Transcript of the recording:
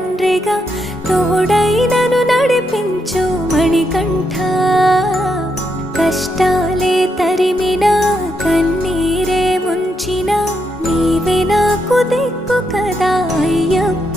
తండ్రిగా తోడై నన్ను నడిపించు మణికంఠ. కష్టాలే తరిమినా కన్నీరే ముంచిన నీవే నాకు దిక్కు కదా అయ్యప్ప.